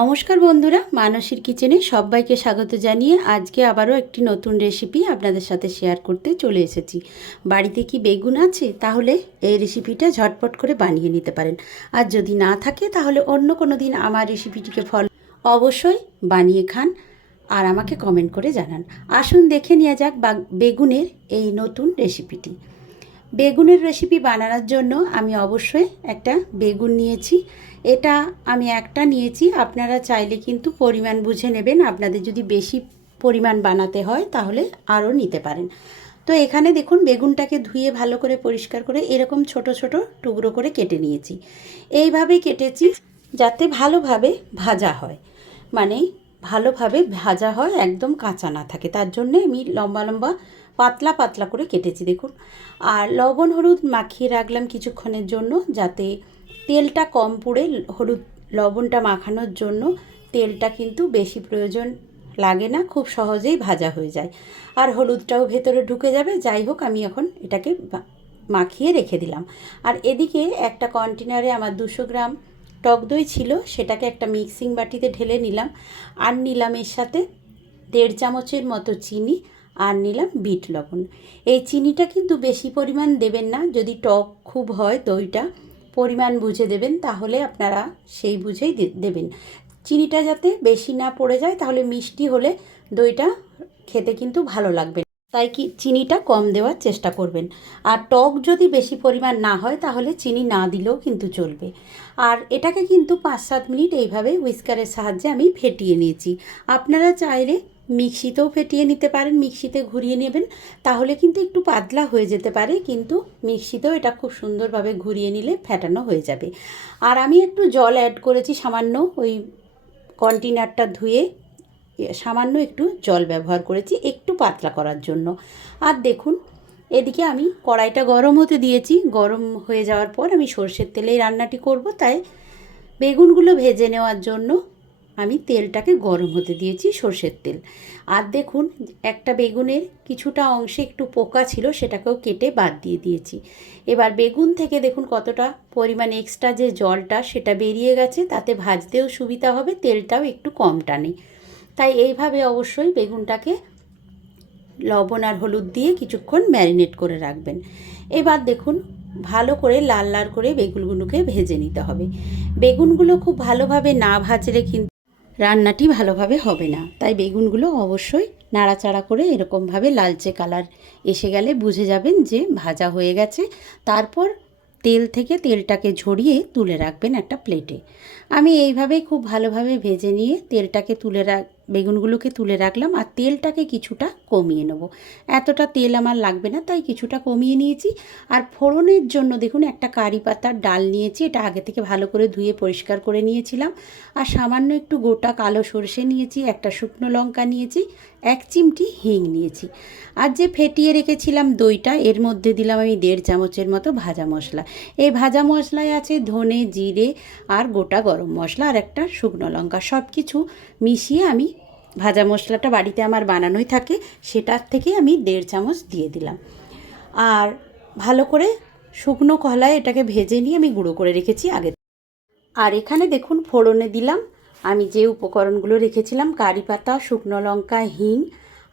নমস্কার বন্ধুরা, মানসীর কিচেনে সবাইকে স্বাগত জানিয়ে আজকে আবারও একটি নতুন রেসিপি আপনাদের সাথে শেয়ার করতে চলে এসেছি। বাড়িতে কি বেগুন আছে? তাহলে এই রেসিপিটা ঝটপট করে বানিয়ে নিতে পারেন। আর যদি না থাকে তাহলে অন্য কোনো দিন আমার রেসিপিটিকে অবশ্যই বানিয়ে খান আর আমাকে কমেন্ট করে জানান। আসুন দেখে নেওয়া যাক বেগুনের এই নতুন রেসিপিটি। বেগুনের রেসিপি বানানোর জন্য আমি অবশ্যই একটা বেগুন নিয়েছি। এটা আমি একটা নিয়েছি, আপনারা চাইলে কিন্তু পরিমাণ বুঝে নেবেন। আপনাদের যদি বেশি পরিমাণ বানাতে হয় তাহলে আরও নিতে পারেন। তো এখানে দেখুন বেগুনটাকে ধুয়ে ভালো করে পরিষ্কার করে এরকম ছোট ছোট টুকরো করে কেটে নিয়েছি। এইভাবে কেটেছি যাতে ভালোভাবে ভাজা হয়, মানে ভালোভাবে ভাজা হয়, একদম কাঁচা না থাকে। তার জন্যে আমি লম্বা লম্বা পাতলা পাতলা করে কেটেছি দেখুন। আর লবণ হলুদ মাখিয়ে রাখলাম কিছুক্ষণের জন্য, যাতে তেলটা কম পুড়ে। হলুদ লবণটা মাখানোর জন্য তেলটা কিন্তু বেশি প্রয়োজন লাগে না, খুব সহজেই ভাজা হয়ে যায়। আর হলুদটাও ভেতরে ঢুকে যাবে। যাই হোক, আমি এখন এটাকে মাখিয়ে রেখে দিলাম। আর এদিকে একটা কন্টেনারে আমার 200 গ্রাম টক দই ছিল, সেটাকে একটা মিক্সিং বাটিতে ঢেলে নিলাম। আর নিলাম এর সাথে 1.5 চামচের মতো চিনি, আর নিলাম বিট লবণ। এই চিনিটা কিন্তু বেশি পরিমাণ দেবেন না, যদি টক খুব হয় দইটা পরিমাণ বুঝে দেবেন, তাহলে আপনারা সেই বুঝেই দেবেন। চিনিটা যাতে বেশি না পড়ে যায়, তাহলে মিষ্টি হলে দইটা খেতে কিন্তু ভালো লাগবে, তাই কি চিনিটা কম দেওয়ার চেষ্টা করবেন। আর টক যদি বেশি পরিমাণ না হয় তাহলে চিনি না দিলেও কিন্তু চলবে। আর এটাকে কিন্তু 5-7 মিনিট এইভাবে হুইস্কারের সাহায্যে আমি ফেটিয়ে নিয়েছি। আপনারা চাইলে মিক্সিতেও ফেটিয়ে নিতে পারেন, মিক্সিতে ঘুরিয়ে নেবেন, তাহলে কিন্তু একটু পাতলা হয়ে যেতে পারে, কিন্তু মিক্সিতেও এটা খুব সুন্দরভাবে ঘুরিয়ে নিলে ফেটানো হয়ে যাবে। আর আমি একটু জল অ্যাড করেছি সামান্য, ওই কন্টেনারটা ধুয়ে সামান্য একটু জল ব্যবহার করেছি একটু পাতলা করার জন্য। আর দেখুন এদিকে আমি কড়াইটা গরম হতে দিয়েছি। গরম হয়ে যাওয়ার পর আমি সর্ষের তেলেই রান্নাটি করব, তাই বেগুনগুলো ভেজে নেওয়ার জন্য আমি তেলটাকে গরম হতে দিয়েছি, সর্ষের তেল। আর দেখুন একটা বেগুনের কিছুটা অংশে একটু পোকা ছিল, সেটাকেও কেটে বাদ দিয়ে দিয়েছি। এবার বেগুন থেকে দেখুন কতটা পরিমাণ এক্সট্রা যে জলটা সেটা বেরিয়ে গেছে, তাতে ভাজতেও সুবিধা হবে, তেলটাও একটু কম টানে। তাই এইভাবে অবশ্যই বেগুনটাকে লবণ আর হলুদ দিয়ে কিছুক্ষণ ম্যারিনেট করে রাখবেন। এবার দেখুন ভালো করে লাল লাল করে বেগুনগুলোকে ভেজে নিতে হবে। বেগুনগুলো খুব ভালোভাবে না ভাজলে কিন্তু রান্নাটি ভালোভাবে হবে না, তাই বেগুনগুলো অবশ্যই নাড়াচাড়া করে এরকমভাবে লালচে কালার এসে গেলে বুঝে যাবেন যে ভাজা হয়ে গেছে। তারপর তেল থেকে তেলটাকে ঝরিয়ে তুলে রাখবেন একটা প্লেটে। আমি এইভাবেই খুব ভালোভাবে ভেজে নিয়ে তেলটাকে বেগুনগুলোকে তুলে রাখলাম। আর তেলটাকে কিছুটা কমিয়ে নেব, এতটা তেল আমার লাগবে না, তাই কিছুটা কমিয়ে নিয়েছি। আর ফোড়নের জন্য দেখুন একটা কারি পাতার ডাল নিয়েছি, এটা আগে থেকে ভালো করে ধুয়ে পরিষ্কার করে নিয়েছিলাম। আর সামান্য একটু গোটা কালো সরষে নিয়েছি, একটা শুকনো লঙ্কা নিয়েছি, 1 চিমটি হিং নিয়েছি। আর যে ফেটিয়ে রেখেছিলাম দইটা, এর মধ্যে দিলাম আমি 1.5 চামচের মতো ভাজা মশলা। এই ভাজা মশলায় আছে ধনে, জিরে আর গোটা গরম মশলা আর একটা শুকনো লঙ্কা। সব কিছু মিশিয়ে আমি ভাজা মশলাটা বাড়িতে আমার বানানোই থাকে, সেটার থেকে আমি 1.5 চামচ দিয়ে দিলাম। আর ভালো করে শুকনো কলায় এটাকে ভেজে নিয়ে আমি গুঁড়ো করে রেখেছি আগে। আর এখানে দেখুন ফোড়নে দিলাম আমি যে উপকরণগুলো রেখেছিলাম, কারি পাতা, শুকনো লঙ্কা, হিং,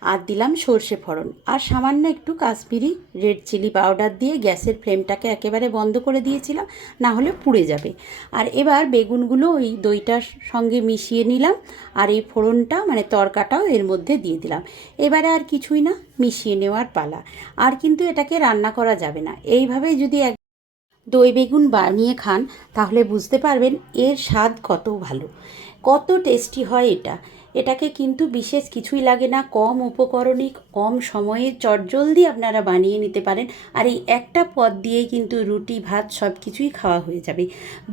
আর দিলাম সর্ষে ফোড়ন, আর সামান্য একটু কাশ্মীরি রেড চিলি পাউডার দিয়ে গ্যাসের ফ্লেমটাকে একেবারে বন্ধ করে দিয়েছিলাম, না হলে পুড়ে যাবে। আর এবার বেগুনগুলো ওই দইটার সঙ্গে মিশিয়ে নিলাম, আর এই ফোড়নটা মানে তরকাটাও এর মধ্যে দিয়ে দিলাম। এবারে আর কিছুই না, মিশিয়ে নেওয়ার পালা। আর কিন্তু এটাকে রান্না করা যাবে না। এইভাবেই যদি দই বেগুন বানিয়ে খান তাহলে বুঝতে পারবেন এর স্বাদ কত ভালো, কত টেস্টি হয় এটা। এটাকে কিন্তু বিশেষ কিছুই লাগে না, কম উপকরণে কম সময়ে চটজলদি আপনারা বানিয়ে নিতে পারেন। আর এই একটা পদ দিয়েই কিন্তু রুটি ভাত সব কিছুই খাওয়া হয়ে যাবে।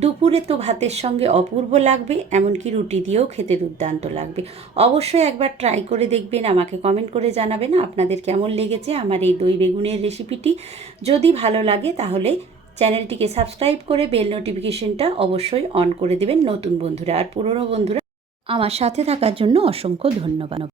দুপুরে তো ভাতের সঙ্গে অপূর্ব লাগবে, এমনকি রুটি দিয়েও খেতে দুর্দান্ত লাগবে। অবশ্যই একবার ট্রাই করে দেখবেন, আমাকে কমেন্ট করে জানাবেন আপনাদের কেমন লেগেছে আমার এই দই বেগুনের রেসিপিটি। যদি ভালো লাগে তাহলে চ্যানেলটিকে সাবস্ক্রাইব করে বেল নোটিফিকেশনটা অবশ্যই অন করে দেবেন নতুন বন্ধুরা। আর পুরনো বন্ধুরা আমার সাথে থাকার জন্য অসংখ্য ধন্যবাদ।